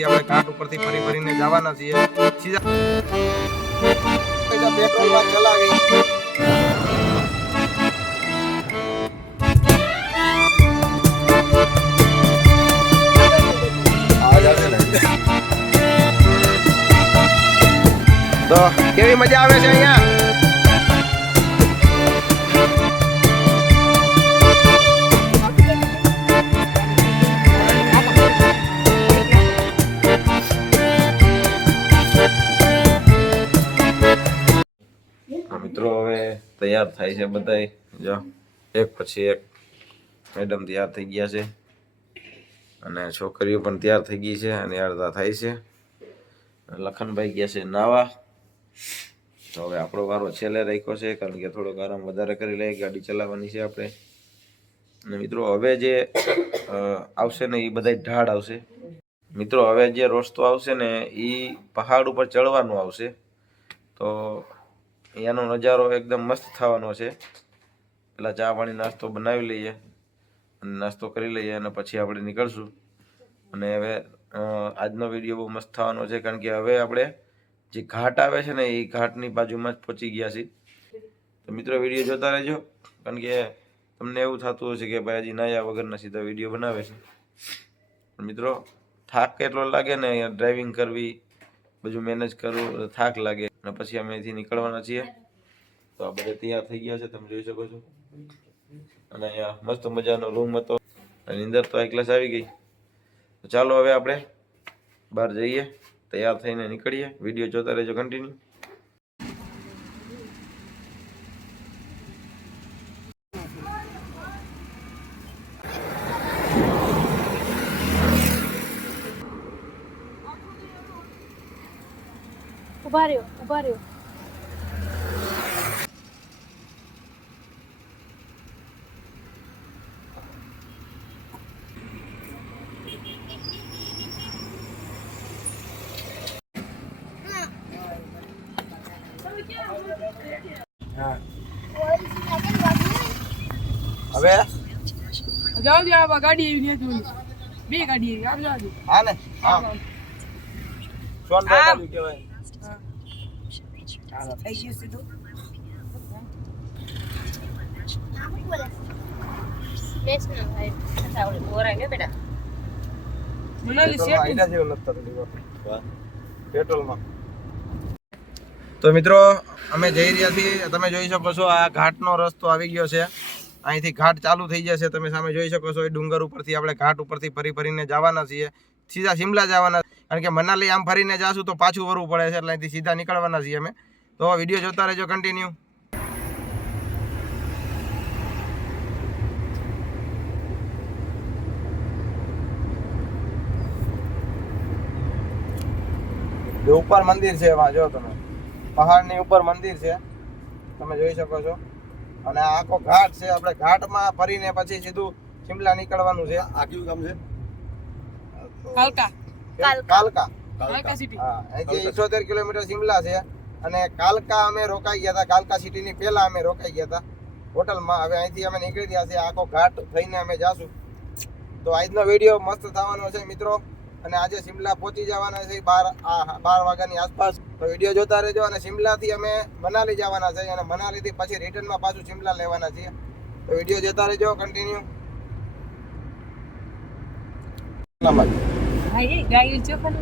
ઉપરથી આપણે ઘાટ ઉપરથી ફરી ફરીને જવાના છીએ સીધા પેટ્રોલમાં ચલાવી તો કેવી મજા આવે છે અહીંયા મિત્રો હવે તૈયાર થાય છે બધાય જો એક પછી એક મેડમ તૈયાર થઈ ગયા છે અને છોકરીઓ પણ તૈયાર થઈ ગઈ છે અને અડધા થાય છે લખનભાઈ ગયા છે નાવા તો હવે આપણો વારો છેલ્લે રાખ્યો છે કારણ કે થોડોક આરામ વધારે કરી લઈએ ગાડી ચલાવવાની છે આપણે અને મિત્રો હવે જે આવશે ને એ બધા ઢાળ આવશે મિત્રો હવે જે રસ્તો આવશે ને એ પહાડ ઉપર ચડવાનું આવશે તો અહીંયાનો નજારો એકદમ મસ્ત થવાનો છે પેલા ચા પાણી નાસ્તો બનાવી લઈએ અને નાસ્તો કરી લઈએ અને પછી આપણે નીકળશું અને હવે આજનો વિડીયો બહુ મસ્ત થવાનો છે કારણ કે હવે આપણે જે ઘાટ આવે છે ને એ ઘાટની બાજુમાં જ પહોંચી ગયા છીએ તો મિત્રો વિડીયો જોતા રહેજો કારણ કે તમને એવું થતું હશે કે ભાઈ હજી નાયા વગરના સીધા વિડીયો બનાવે છે મિત્રો થાક કેટલો લાગે ને અહીંયા ડ્રાઇવિંગ કરવી બધું મેનેજ કરવું થાક લાગે અને પછી અમે અહીંથી નીકળવાના છીએ તો આ બધે તૈયાર થઈ ગયા છે તમે જોઈ શકો છો અને અહીંયા મસ્ત મજાનો રૂમ હતો અને અંદર તો એક ક્લાસ આવી ગઈ તો ચાલો હવે આપણે બહાર જઈએ તૈયાર થઈને નીકળીએ વિડીયો જોતા રહેજો કન્ટિન્યુ ઉભા રહ્યો ઉભા રહ્યો હવે જાઓ દે આ ગાડી એવી ને જોઈ બે ગાડી એવી આમ જાઓ દે હા ને હા સોન બાજુ કહેવાય ચાલો થઈ ગયું સીધું બેસ ના ભાઈ અચ્છા ઓલે બોરા કે બેટા મનાલી સેટ આઈડા જેવો નતો વાહ પેટ્રોલમાં તો મિત્રો અમે જઈ રહ્યા છીએ તમે જોઈ શકો છો આ ઘાટનો રસ્તો આવી ગયો છે અહીંથી ઘાટ ચાલુ થઈ જશે તમે સામે જોઈ શકો છો એ ડુંગર ઉપરથી આપણે ઘાટ ઉપરથી ફરી ફરીને જવાના છીએ સીધા શિમલા જવાના કારણ કે મનાલી આમ ફરીને જાશું તો પાછું વરવું પડે છે એટલે અહીંથી સીધા નીકળવાના છીએ અમે તો વિડીયો જોતા રહેજો કન્ટિન્યુ ઉપર મંદિર છે એમાં જો તમે પહાડની ઉપર મંદિર છે તમે જોઈ શકો છો અને આ આખો ઘાટ છે આપણે ઘાટમાં ફરીને પછી સીધું શિમલા નીકળવાનું છે આ કયું ગામ છે કાલકા કાલકા સિટી હા અહીંથી 78 કિલોમીટર શિમલા છે અને કાલકા અમે રોકાઈ ગયા હતા કાલકા સિટીની પહેલા અમે રોકાઈ ગયા હતા હોટલમાં હવે અહીંથી અમે નીકળી ગયા છે આખો ઘાટ થઈને અમે જાશું તો આજનો વિડીયો મસ્ત થવાનો છે મિત્રો અને આજે શિમલા પહોંચી જવાના છે 12 વાગ્યાની આસપાસ તો વિડીયો જોતા રહેજો અને શિમલાથી અમે મનાલી જવાના છે અને મનાલીથી પછી રિટર્નમાં પાછું શિમલા લેવાના છીએ તો વિડીયો જોતા રહેજો કન્ટિન્યુ ભાઈ ગાડી ચોખન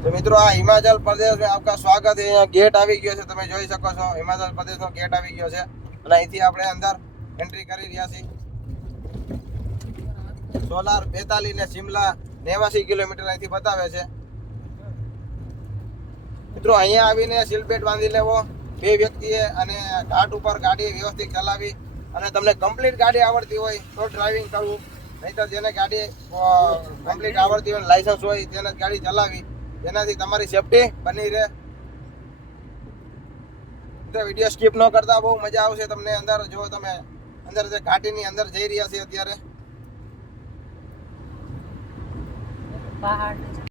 तो मित्रों आ हिमाचल प्रदेश में आपका स्वागत है। यहाँ गेट આવી ગયો છે તમે જોઈ શકો છો હિમાચલ પ્રદેશનો ગેટ આવી ગયો છે અને અહીંથી આપણે અંદર એન્ટ્રી કરી રહ્યા છીએ સોલાર 42 ને શિમલા 89 કિલોમીટર અહીંથી બતાવે છે મિત્રો અહીંયા આવીને સીટ બેલ્ટ બાંધી લેવો બે વ્યક્તિએ અને ઘાટ ઉપર ગાડી વ્યવસ્થિત ચલાવી અને તમને કમ્પ્લીટ ગાડી આવડતી હોય તો ડ્રાઇવિંગ કરવું નહીતર જેને ગાડી કમ્પ્લીટ આવડતી હોય લાયસન્સ હોય તેને ગાડી ચલાવી જેનાથી તમારી સેફટી બની રહે તો વિડીયો સ્કીપ ન કરતા બહુ મજા આવશે તમને અંદર જો તમે અંદર જે ઘાટીની અંદર જઈ રહ્યા છે અત્યારે પહાડ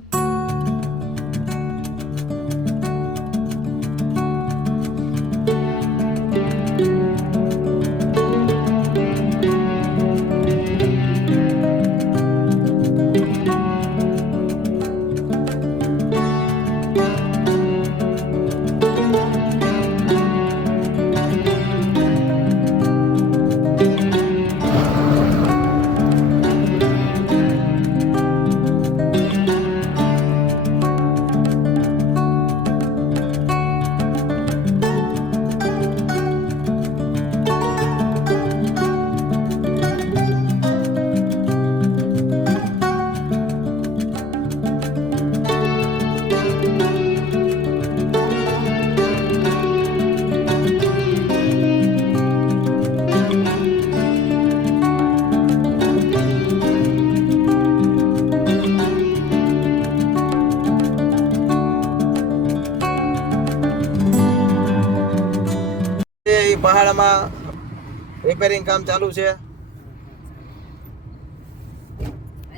રિપેરિંગ કામ ચાલુ છે.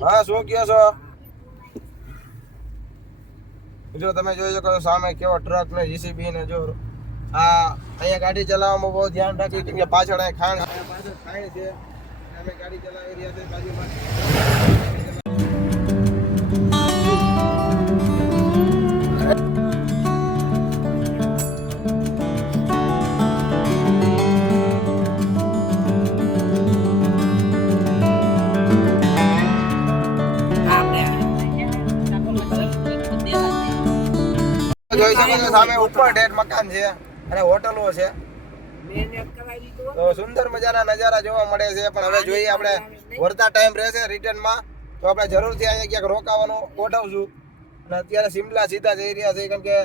હા, શું કહો છો? જો તમે જોઈ શકો છો સામે કેવો ટ્રક ને જીસીબી ને જો અહીંયા ગાડી ચલાવવામાં બહુ ધ્યાન રાખી કેમ કે પાછળ ખાણ છે. અમે ગાડી ચલાવી રહ્યા છે બાજુમાં. જોઈ શકો છો સામે ઉપર ઢેર મકાન છે અને હોટલો છે. તો સુંદર મજાના નજારા જોવા મળે છે. પણ હવે જોઈએ આપણે વરતા ટાઈમ રહેશે રિટર્નમાં તો આપણે જરૂરથી અહીંયા ક્યાંક રોકાવાનું ગોઠવશું. અને અત્યારે સિમલા સીધા જઈ રહ્યા છે કેમ કે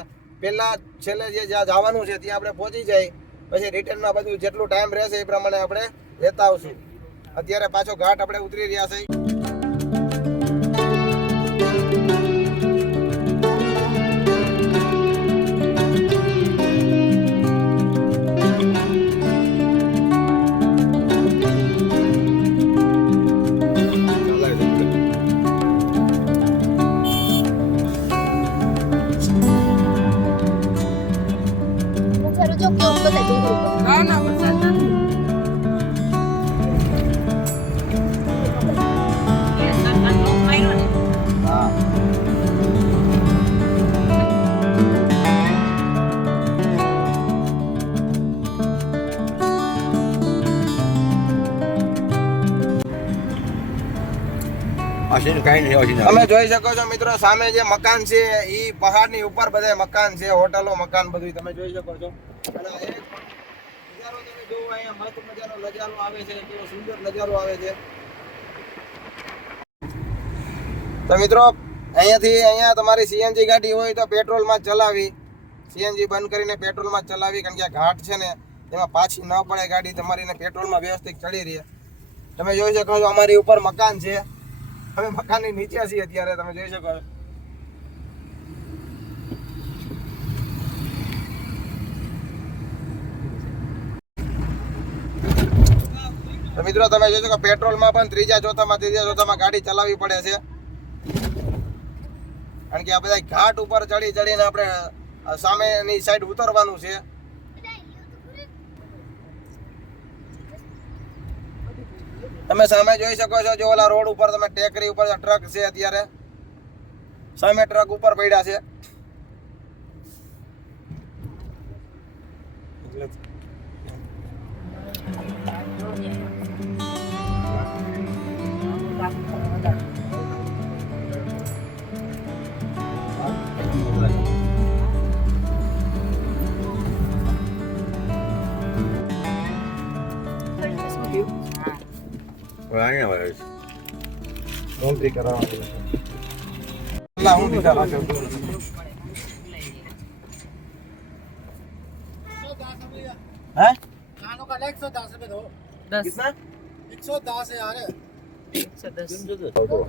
પહેલા છેલ્લે જે જ્યાં જવાનું છે ત્યાં આપણે પહોંચી જાય પછી રિટર્નમાં બધું જેટલું ટાઈમ રહેશે એ પ્રમાણે આપણે લેતા આવશું. અત્યારે પાછો ઘાટ આપણે ઉતરી રહ્યા છે. ના ના વરસાદ નથી. હા. તમે જોઈ શકો છો મિત્રો સામે જે મકાન છે ઈ પહાડની ઉપર બધા મકાન છે, હોટલો મકાન બધું તમે જોઈ શકો છો. અને એક નજારો તમે જોવો અહીંયા મસ્ત મજાનો નજારો આવે છે, કેવો સુંદર નજારો આવે છે. તો મિત્રો અહીંયા તમારી સીએનજી ગાડી હોય તો પેટ્રોલમાં જ ચલાવી, સીએનજી બંધ કરીને પેટ્રોલમાં જ ચલાવી કારણ કે ઘાટ છે ને એમાં પાછી ન પડે ગાડી તમારી ને પેટ્રોલમાં વ્યવસ્થિત ચડી રહે. તમે જોઈ શકો છો અમારી ઉપર મકાન છે, અમે મકાનની નીચે છીએ અત્યારે તમે જોઈ શકો છો. તો મિત્રો તમે જોઈ શકો પેટ્રોલમાં પણ ત્રીજા ચોથામાં ગાડી ચલાવવી પડે છે કારણ કે આ બધા ઘાટ ઉપર ચડીને આપણે સામેની સાઈડ ઉતરવાનું છે. તમે સામે જોઈ શકો છો જો ઓલા રોડ ઉપર તમે ટેકરી ઉપર ટ્રક છે અત્યારે સામે ટ્રક ઉપર પડ્યા છે.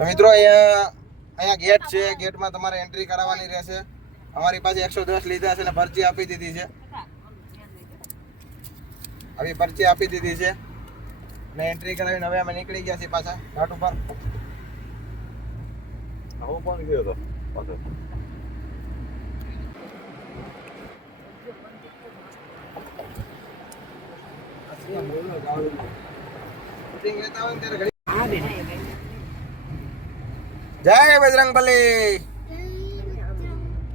મિત્રો અહીંયા ગેટ છે, ગેટમાં તમારે એન્ટ્રી કરાવવાની રહેશે. અમારી પાસે 110 લીધા છે ને પરચી આપી દીધી છે. આવી પરચી આપી દીધી છે ને એન્ટ્રી કરાવીને હવે અમે નીકળી ગયા છીએ પાછા ઘાટ ઉપર. હું પણ ગયો હતો પાછો. જય બજરંગબલી.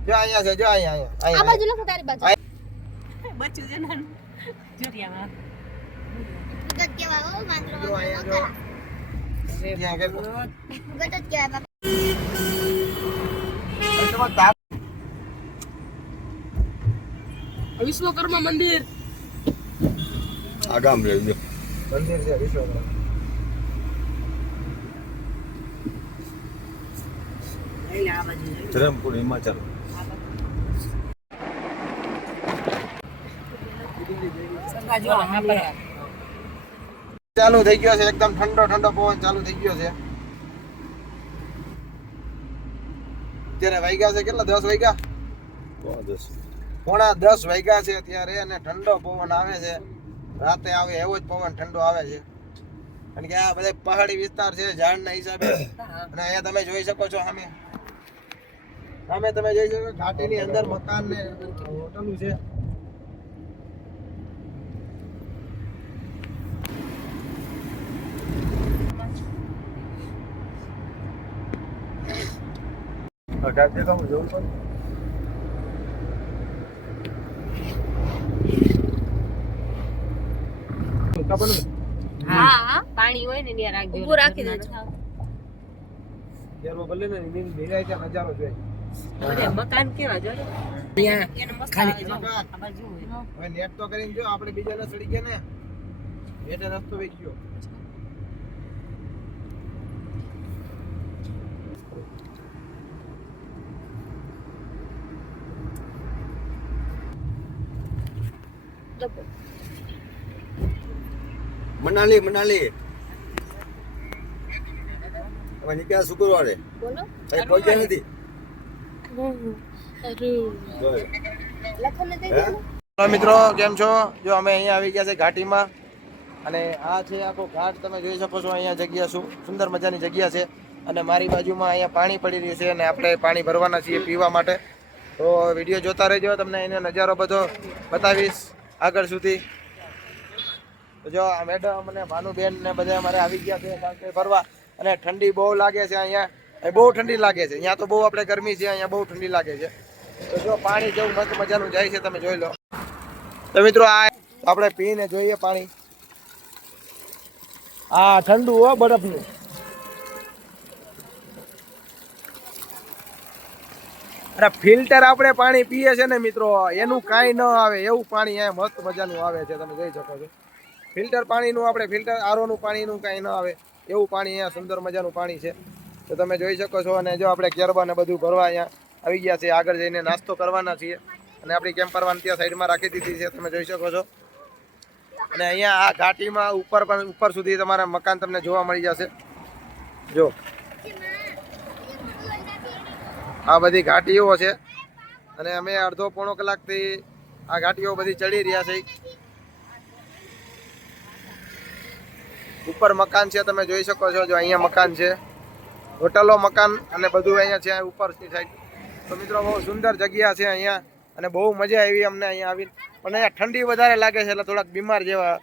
જો અહીંયા છે, જો અહીંયા આ બાજુ લખો તારી બાજુ બચ્ચું છે નાનું જોરિયામાં ગટ કેવા હો માંગરો જો અહીંયા જો ત્યાં કે ગટ કેવા વિશ્વકર્મા મંદિર આગામ રહેજો મંદિર છે વિશ્વકર્મા. ધરમપુર હિમાચલ. ચાલુ થઈ ગયો છે, એકદમ ઠંડો પવન ચાલુ થઈ ગયો છે. અત્યારે વાગ્યા છે કેટલા 10 વાગ્યા? પોણા 10 વાગ્યા છે અત્યારે અને ઠંડો પવન આવે છે. રાતે આવે એવો જ પવન ઠંડો આવે છે, કારણ કે આ બધા પહાડી વિસ્તાર છે ઝાડના હિસાબે. અને અહીંયા તમે જોઈ શકો છો સામે તમે જોઈ શકો ઘાટીની અંદર મકાન ને હોટલું છે. હા પાણી હોય ને ત્યાં રાખજો. ઊભું રાખી દેજો. નજારો જોઈએ. અરે મકાન કેવા જો ને. એને મસ્ત આવે જો. આ બાજુ હોય. હવે નેટ તો કરીને જો આપણે બીજાને સડી ગયા ને એટલે રસ્તો વેચ ગયો. મનાલી હવે નીકળ્યા શુક્રવારે બોલો. કઈ પહોંચ્યા નથી. મિત્રો કેમ છો? જો અમે અહીંયા આવી ગયા છે ઘાટીમાં, અને આ છે આખો ઘાટ. તમે જોઈ શકો છો અહીંયા જગ્યા સુંદર મજાની જગ્યા છે, અને મારી બાજુમાં અહીંયા પાણી પડી રહ્યું છે, અને આપણે પાણી ભરવાના છીએ પીવા માટે. તો વિડીયો જોતા રહેજો, તમને એનો નજારો બધો બતાવીશ આગળ સુધી. તો જો આ મેડમ અને ભાનુબેન ને બધા અમારે આવી ગયા છે કારણ કે ફરવા, અને ઠંડી બહુ લાગે છે અહીંયા, બહુ ઠંડી લાગે છે અહીંયા. તો બહુ આપણે ગરમી છે, અહીંયા બહુ ઠંડી લાગે છે. તો જો પાણી જેવું મસ્ત મજાનું જાય છે, તમે જોઈ લો. તો મિત્રો આ આપણે પીને જોઈએ પાણી. આ ઠંડુ હો, બરફનું. અરે ફિલ્ટર આપણે પાણી પીએ છે ને મિત્રો, એનું કાંઈ ન આવે એવું પાણી અહીંયા મસ્ત મજાનું આવે છે, તમે જોઈ શકો છો. ફિલ્ટર પાણીનું આપણે ફિલ્ટર આરોનું પાણીનું કાંઈ ન આવે એવું પાણી અહીંયા સુંદર મજાનું પાણી છે. તો તમે જોઈ શકો છો. અને જો આપણે કેરબા ને બધું ભરવા અહીંયા આવી ગયા છે, આગળ જઈને નાસ્તો કરવાના છીએ, અને આપણી કેમ્પરવાન ત્યાં સાઈડમાં રાખી દીધી છે, તમે જોઈ શકો છો. અને અહીંયા આ ઘાટીમાં ઉપર સુધી તમારા મકાન તમને જોવા મળી જશે. જો આ બધી ઘાટીઓ છે, અને અમે અડધો પોણો કલાકથી આ ઘાટીઓ બધી ચડી રહ્યા છે. ઉપર મકાન છે, તમે જોઈ શકો છો. જો અહીંયા મકાન છે, હોટલો મકાન અને બધું અહીંયા છે ઉપરની સાઈડ. તો મિત્રો બહુ સુંદર જગ્યા છે અહીંયા, અને બહુ મજા આવી અમને અહીંયા આવીને. પણ અહીંયા ઠંડી વધારે લાગે છે, એટલે થોડાક બીમાર જેવા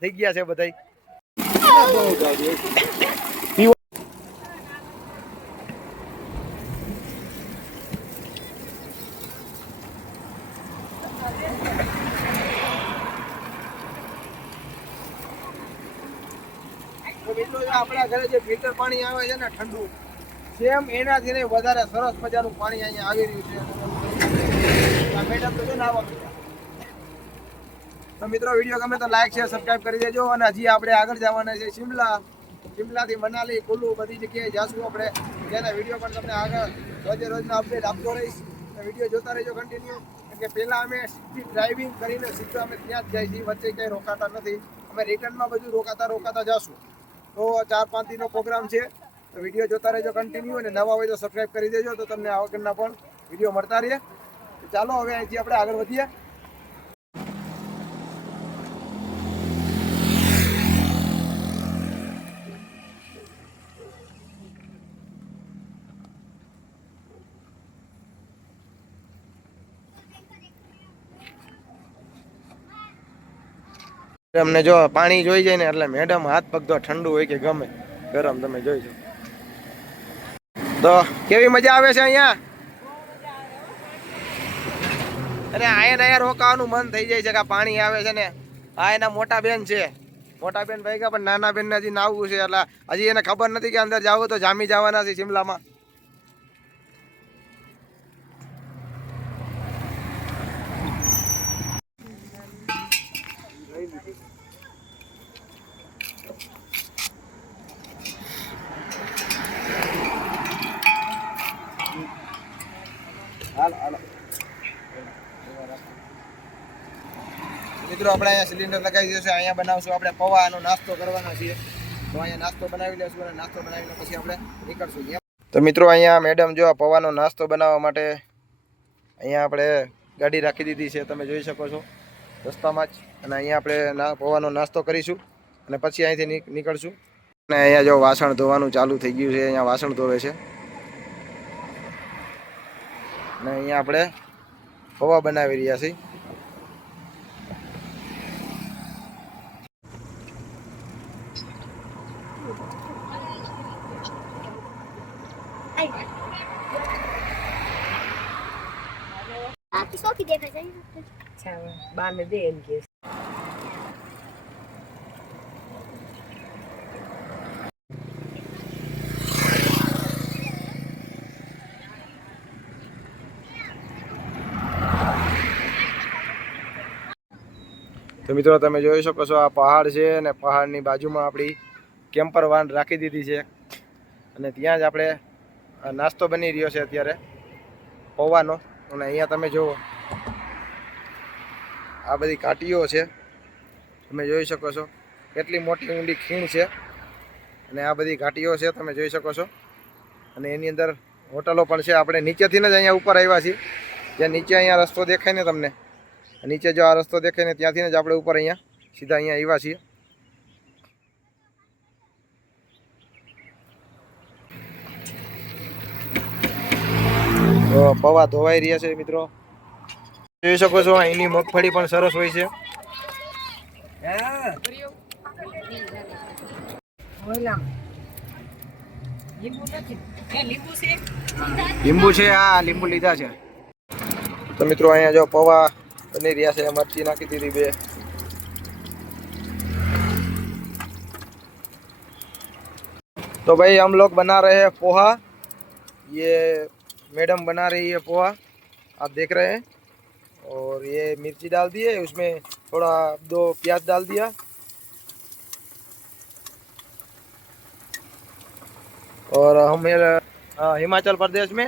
થઈ ગયા છે બધા. આપણા ઘરે જે ફિલ્ટર પાણી આવે છે ને ઠંડુ, સેમ એનાથી વધારે સરસ મજાનું પાણી અહીંયા આવી રહ્યું છે. મેડમ તો જો ને આવા. તો મિત્રો વિડીયો ગમે તો લાઈક શેર સબસ્ક્રાઇબ કરી દેજો. અને હજી આપણે આગળ જવાના છે શિમલાથી મનાલી, કુલ્લુ, બધી જગ્યાએ જઈશું આપણે, જેના વિડીયો પણ તમને આગળ રોજના અપડેટ આપતો રહીશ. વિડીયો જોતા રહેજો કન્ટિન્યુ, કારણ કે પહેલાં અમે સ્પીડ ડ્રાઇવિંગ કરીને સીધું અમે ત્યાં જ જાય છીએ, વચ્ચે કંઈ રોકાતા નથી. અમે રિટર્નમાં બધું રોકાતા જશું. તો 4-5 દિનનો પ્રોગ્રામ છે. તો વિડીયો જોતા રહેજો કન્ટિન્યુ, અને નવા હોય તો સબસ્ક્રાઇબ કરી દેજો, તો તમને આગળના પણ વિડીયો મળતા રહે. ચાલો હવે અહીંથી આપણે આગળ વધીએ. અમને જો પાણી જોઈ જાય ને એટલે મેડમ હાથ પગ તો ઠંડુ હોય કે ગમે ગરમ, તમે જોઈ શકો. તો કેવી મજા આવે છે અહીંયા. અને અહીંયા રોકાવાનું મન થઈ જાય છે કે પાણી આવે છે ને. આ એના મોટા બેન છે, મોટા બેન ભાઈ પણ નાના બેન ને હજી નાવવું છે, એટલે હજી એને ખબર નથી કે અંદર જાવ તો જામી જવાના છે શિમલામાં. મિત્રો આપણે અહીંયા સિલિન્ડર લગાવી દીધો છે. અહીંયા બનાવશું આપણે પૌવાનો નાસ્તો કરવાના છીએ. તો અહીંયા નાસ્તો બનાવી લેશું, અને નાસ્તો બનાવીને પછી આપણે નીકળશું. તો મિત્રો અહીંયા મેડમ જો આ પૌવાનો નાસ્તો બનાવવા માટે અહીંયા આપણે ગાડી રાખી દીધી છે, તમે જોઈ શકો છો. રસ્તામાં જ. અને અહીંયા આપણે પૌવાનો નાસ્તો કરીશું અને પછી અહીંથી નીકળશું. અને અહીંયા જો વાસણ ધોવાનું ચાલુ થઈ ગયું છે. અહીંયા વાસણ ધોવે છે અને અહીંયા આપણે પૌવા બનાવી રહ્યા છીએ. आपकी सोफी देखा जाए अच्छा बाहर में दे इनके તો મિત્રો તમે જોઈ શકો છો આ પહાડ છે અને પહાડની બાજુમાં આપણી કેમ્પર વાન રાખી દીધી છે અને ત્યાં જ આપણે નાસ્તો બની રહ્યો છે અત્યારે પૌવાનો. અને અહીંયા તમે જુઓ આ બધી ઘાટીઓ છે, તમે જોઈ શકો છો કેટલી મોટી ઊંડી ખીણ છે અને આ બધી ઘાટીઓ છે તમે જોઈ શકો છો. અને એની અંદર હોટલો પણ છે. આપણે નીચેથી જ અહીંયા ઉપર આવ્યા છીએ. જ્યાં નીચે અહીંયા રસ્તો દેખાય ને તમને, નીચે જો આ રસ્તો દેખાય ને ત્યાંથી જ આપણે ઉપર અહીંયા સીધા અહીંયા આવ્યા છીએ. તો પૌવા ધોવાઈ રહ્યા છે મિત્રો, જોઈ શકો છો. અહીંની મગફળી પણ સરસ હોય છે. લીંબુ છે, હા લીંબુ લીધા છે. तो मित्रों अँ जो पौवा बनी रहा है, मरची नाखी दीदी 2. तो भाई हम लोग बना रहे हैं पोहा. ये मैडम बना रही है पोहा, आप देख रहे हैं. और ये मिर्ची डाल दिए, उसमें थोड़ा 2 प्याज डाल दिया. और हम हिमाचल प्रदेश में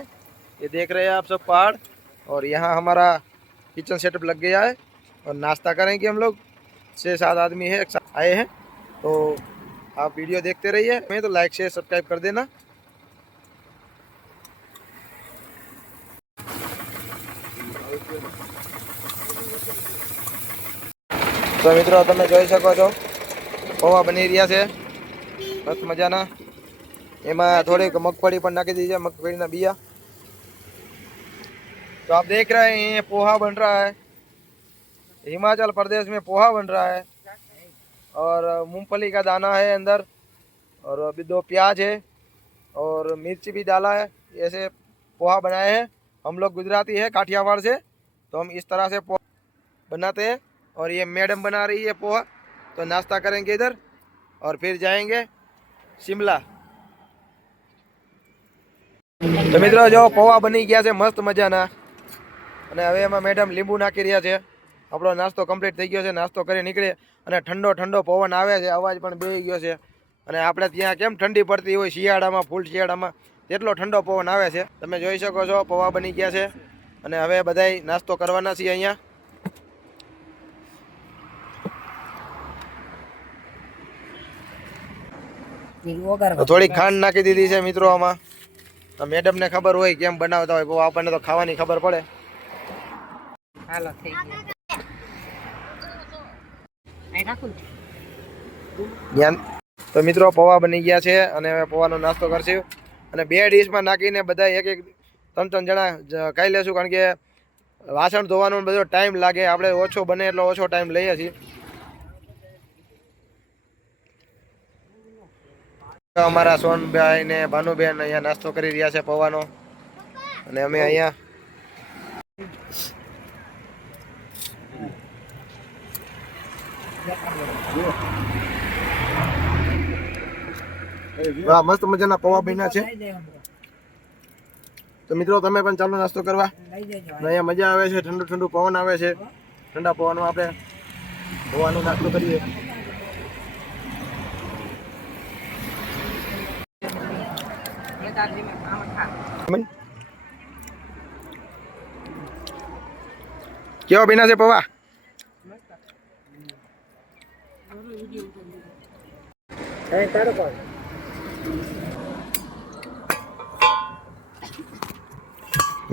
ये देख रहे हैं आप सब पहाड़. और यहाँ हमारा किचन सेटअप लग गया है और नाश्ता करेंगे हम लोग. 6-7 आदमी है, एक साथ आए हैं. तो आप वीडियो देखते रहिए. मैं तो लाइक शेयर सब्सक्राइब कर देना. तो मित्रों તમે જોઈ શકો છો પૌવા બની રહ્યા છે મસ્ત મજાના. એમાં થોડીક મગફળી પણ નાખી દીધી છે, મગફળીના बिया. तो आप देख रहे हैं ये पोहा बन रहा है. हिमाचल प्रदेश में पोहा बन रहा है. और मूंगफली का दाना है अंदर, और अभी 2 प्याज है और मिर्ची भी डाला है. ऐसे पोहा बनाए हैं. हम लोग गुजराती है, काठियावाड़ से, तो हम इस तरह से पोहा बनाते हैं. और ये मैडम बना रही है पोहा. तो नाश्ता करेंगे इधर और फिर जाएंगे शिमला. तो मित्रों जो पोहा बनी गया है मस्त मजाना. અને હવે એમાં મેડમ લીંબુ નાખી રહ્યા છે. આપણો નાસ્તો કમ્પ્લીટ થઈ ગયો છે. નાસ્તો કરી નીકળે અને ઠંડો ઠંડો પવન આવે છે, અવાજ પણ બેસી ગયો છે. અને આપણે ત્યાં કેમ ઠંડી પડતી હોય શિયાળામાં, ફૂલ શિયાળામાં, તેટલો ઠંડો પવન આવે છે. તમે જોઈ શકો છો પૌવા બની ગયા છે અને હવે બધાય નાસ્તો કરવાના છીએ અહીંયા. થોડી ખાંડ નાખી દીધી છે મિત્રો આમાં. મેડમને ખબર હોય કેમ બનાવતા હોય પૌવા, આપણને તો ખાવાની ખબર પડે. હાલો થઈ ગયું. તો મિત્રો પૌવા બની ગયા છે અને હવે પૌવાનો નાસ્તો કરશું. અને 2 ડીશમાં નાખીને બધા એક 3 જણા ખાઈ લેશું, કારણ કે વાસણ ધોવાનો બધો ટાઈમ લાગે. આપણે ઓછો બને એટલો ઓછો ટાઈમ લઈએ છીએ. અમારા સોનભાઈ ને ભાનુબેન અહીંયા નાસ્તો કરી રહ્યા છે પૌવાનો. અને અમે અહીંયા વાહ મસ્ત મજાના પૌવા બન્યા છે. તો મિત્રો તમે પણ ચાલો નાસ્તો કરવા. અહીંયા મજા આવે છે, ઠંડુ ઠંડુ પવન આવે છે. ઠંડા પવનમાં આપણે પૌવાનો નાસ્તો કરીએ. કેવા બન્યા છે પૌવા?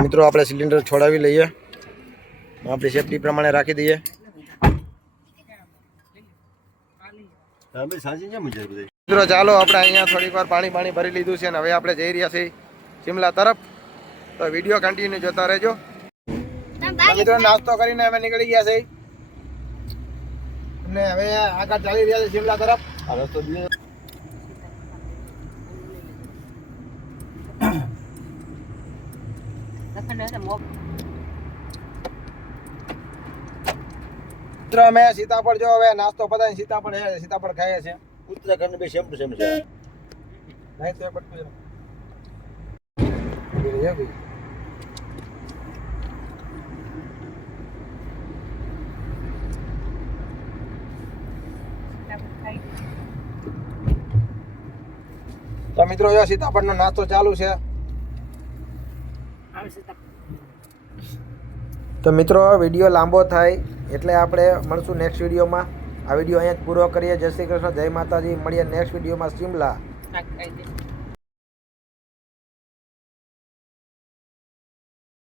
મિત્રો આપણે સિલિન્ડર છોડાવી લઈએ, આપણી સેફટી પ્રમાણે રાખી દઈએ. અમે સાંજે કેમ છે બધે મિત્રો ચાલો આપણે અહીંયા થોડીક વાર પાણી ભરી લીધું છે ને હવે આપણે જઈ રહ્યા છીએ શિમલા તરફ. તો વિડીયો કન્ટિન્યુ જોતા રહેજો. તો મિત્રો નાસ્તો કરીને અમે નીકળી ગયા છે અને હવે આગળ ચાલી રહ્યા છે શિમલા તરફ. આ રસ્તો દીધો મિત્રો અમે સીતાફળ જો હવે નાસ્તો પતાવીને સીતાફળ ખાઈએ છીએ. ઉત્તરાખંડ બે સેમ ટુ સેમ છે નહીં તો બધું તો મિત્રો જો સીતાફળનો નાસ્તો ચાલુ છે. તો મિત્રો વિડીયો લાંબો થાય એટલે આપણે મળશું નેક્સ્ટ વિડીયોમાં. આ વિડીયો અહીંયા જ પૂરો કરીએ. જય શ્રી કૃષ્ણ, જય માતાજી. મળીએ નેક્સ્ટ વિડીયોમાં શિમલા.